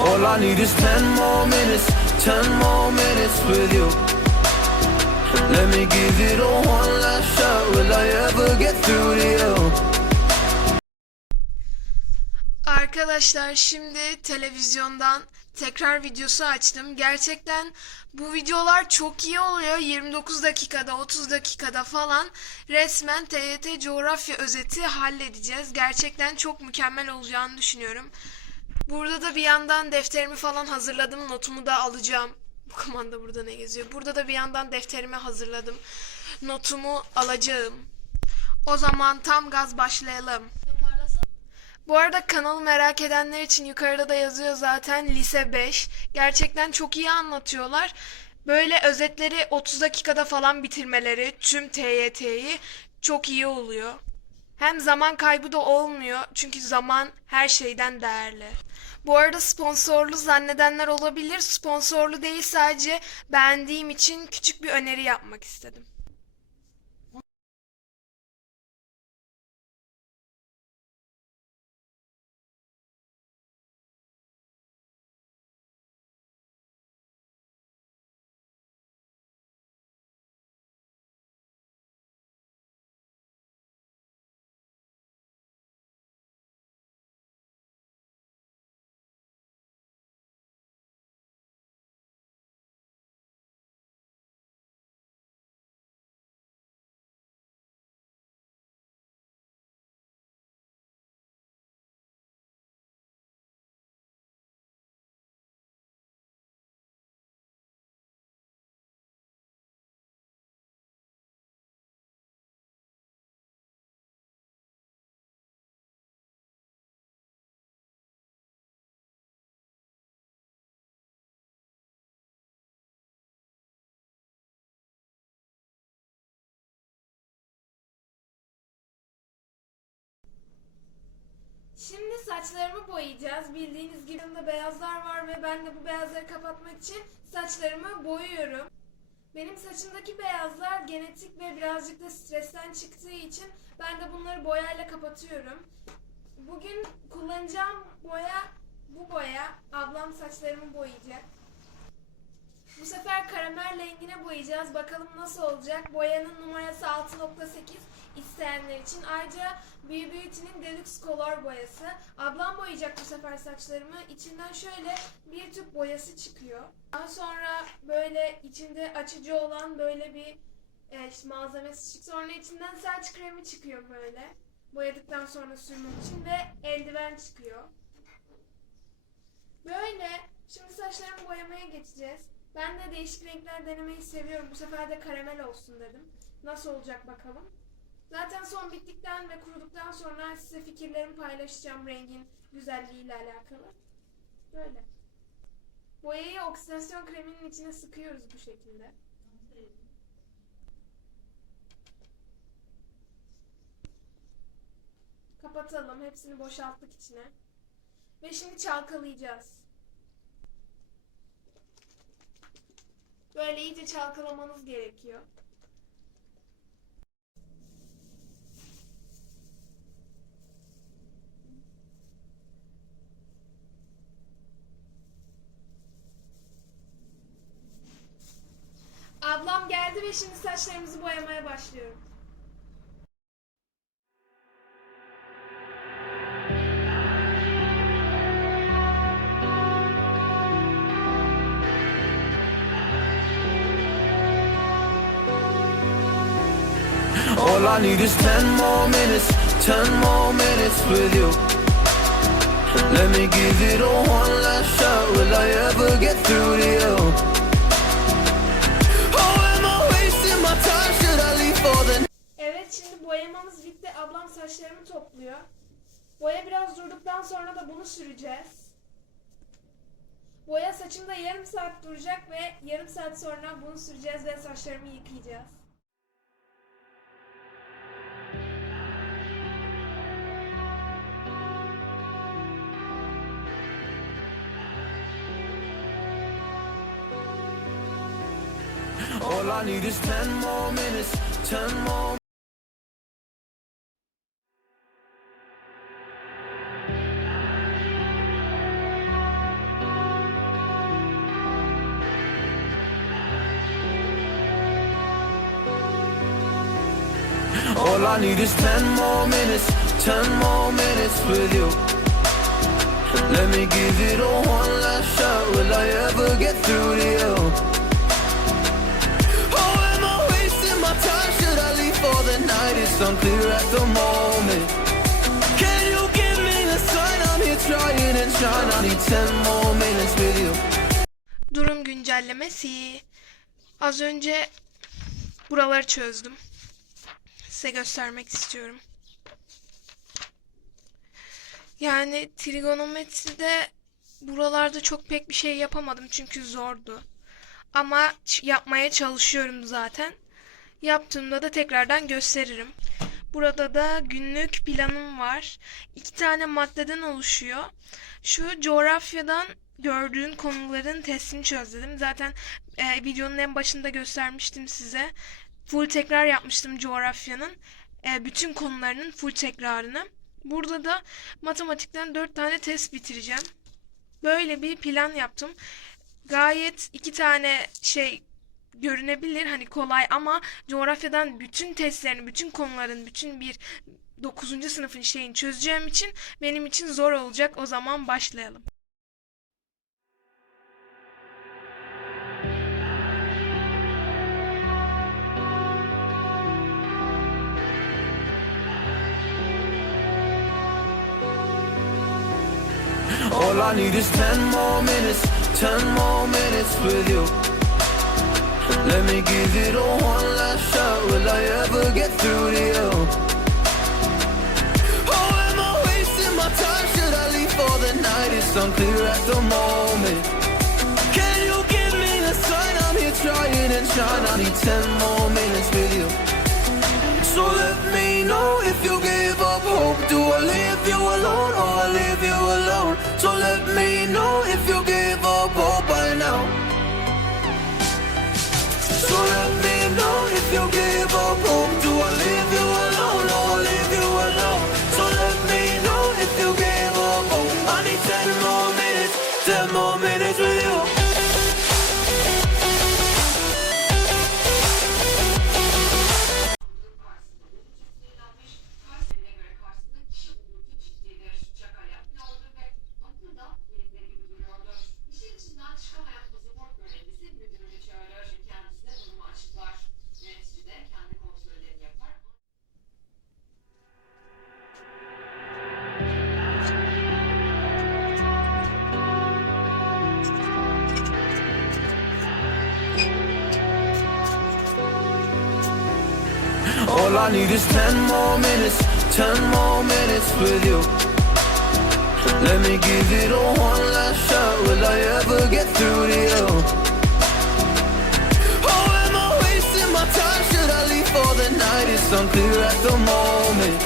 All I need is ten more minutes, ten more minutes with you. Let me give it a one last shot. Will I ever get through to you? Arkadaşlar şimdi televizyondan tekrar videosu açtım. Gerçekten bu videolar çok iyi oluyor. 29 dakikada, 30 dakikada falan resmen TYT coğrafya özeti halledeceğiz. Gerçekten çok mükemmel olacağını düşünüyorum. Burada da bir yandan defterimi falan hazırladım. Notumu da alacağım. Bu komanda burada ne geziyor? Burada da bir yandan defterimi hazırladım. Notumu alacağım. O zaman tam gaz başlayalım. Bu arada kanalı merak edenler için yukarıda da yazıyor zaten lise 5. Gerçekten çok iyi anlatıyorlar. Böyle özetleri 30 dakikada falan bitirmeleri tüm TYT'yi çok iyi oluyor. Hem zaman kaybı da olmuyor çünkü zaman her şeyden değerli. Bu arada sponsorlu zannedenler olabilir. Sponsorlu değil sadece beğendiğim için küçük bir öneri yapmak istedim. Şimdi saçlarımı boyayacağız. Bildiğiniz gibi yanımda beyazlar var ve ben de bu beyazları kapatmak için saçlarımı boyuyorum. Benim saçımdaki beyazlar genetik ve birazcık da stresten çıktığı için ben de bunları boyayla kapatıyorum. Bugün kullanacağım boya bu boya. Ablam saçlarımı boyayacak. Bu sefer karamel rengine boyayacağız. Bakalım nasıl olacak. Boyanın numarası 6.8 isteyenler için. Ayrıca Beauty Beauty'nin Deluxe Color boyası. Ablam boyayacak bu sefer saçlarımı. İçinden şöyle bir tüp boyası çıkıyor. Daha sonra böyle içinde açıcı olan böyle bir e, işte malzemesi çıkıyor. Sonra içinden saç kremi çıkıyor böyle. Boyadıktan sonra sürmek için de eldiven çıkıyor. Böyle. Şimdi saçlarımı boyamaya geçeceğiz. Ben de değişik renkler denemeyi seviyorum. Bu sefer de karamel olsun dedim. Nasıl olacak bakalım. Zaten son bittikten ve kuruduktan sonra size fikirlerimi paylaşacağım rengin güzelliğiyle alakalı. Böyle. Boyayı oksidasyon kreminin içine sıkıyoruz bu şekilde. Kapatalım. Hepsini boşalttık içine. Ve şimdi çalkalayacağız. Böyle iyice çalkalamanız gerekiyor. Ablam geldi ve şimdi saçlarımızı boyamaya başlıyorum. All I need is ten more minutes, ten more minutes with you. Let me give it a one last shot. Will I ever get through to you? Boyamamız bitti. Ablam saçlarımı topluyor. Boya biraz durduktan sonra da bunu süreceğiz. Boya saçımda yarım saat duracak ve yarım saat sonra bunu süreceğiz ve saçlarımı yıkayacağız. All I need is ten more minutes, ten more All I need is ten more minutes, ten more minutes with you. Let me give it a one last shot. Will I ever get through to you? Oh, am I wasting my time? Should I leave for the night? It's unclear at the moment. Can you give me a sign? I'm here trying and trying. I need ten more minutes with you. Durum güncellemesi. Az önce buraları çözdüm. Size göstermek istiyorum. Yani trigonometride buralarda çok pek bir şey yapamadım çünkü zordu. Ama yapmaya çalışıyorum zaten. Yaptığımda da tekrardan gösteririm. Burada da günlük planım var. İki tane maddeden oluşuyor. Şu coğrafyadan gördüğün konuların testini çöz dedim. Zaten e, videonun en başında göstermiştim size. Full tekrar yapmıştım coğrafyanın. E, bütün konularının full tekrarını. Burada da matematikten 4 tane test bitireceğim. Böyle bir plan yaptım. Gayet iki tane şey görünebilir hani kolay ama coğrafyadan bütün testlerini, bütün konuların, bütün bir 9. sınıfın şeyini çözeceğim için benim için zor olacak. O zaman başlayalım. All I need is ten more minutes, ten more minutes with you. Let me give it a one last shot. Will I ever get through to you? Oh, am I wasting my time? Should I leave for the night? It's unclear at the moment. Can you give me a sign? I'm here trying and trying. I need ten more minutes with you. If you give up All I need is ten more minutes, ten more minutes with you. Let me give it a one last shot. Will I ever get through to you? Oh, am I wasting my time? Should I leave for the night? It's unclear at the moment.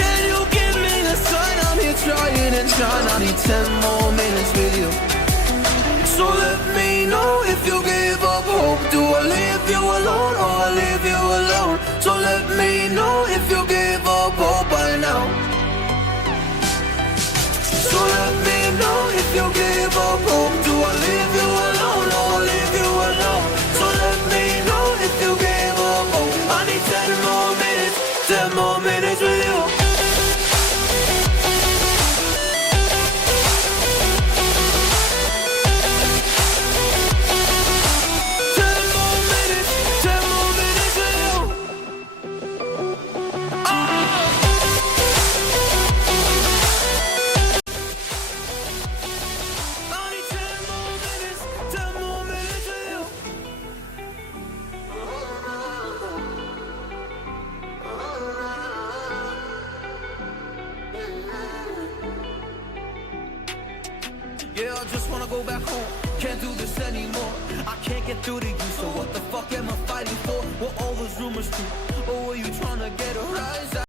Can you give me a sign? I'm here trying and trying. I need ten more minutes with you. So let me know if you give up hope. Do I leave you alone or I leave you alone? So let me know if you give up hope by now. So let me know if you give go back home. Can't do this anymore. I can't get through to you, so what the fuck am I fighting for? What all those rumors do? Or were you trying to get a rise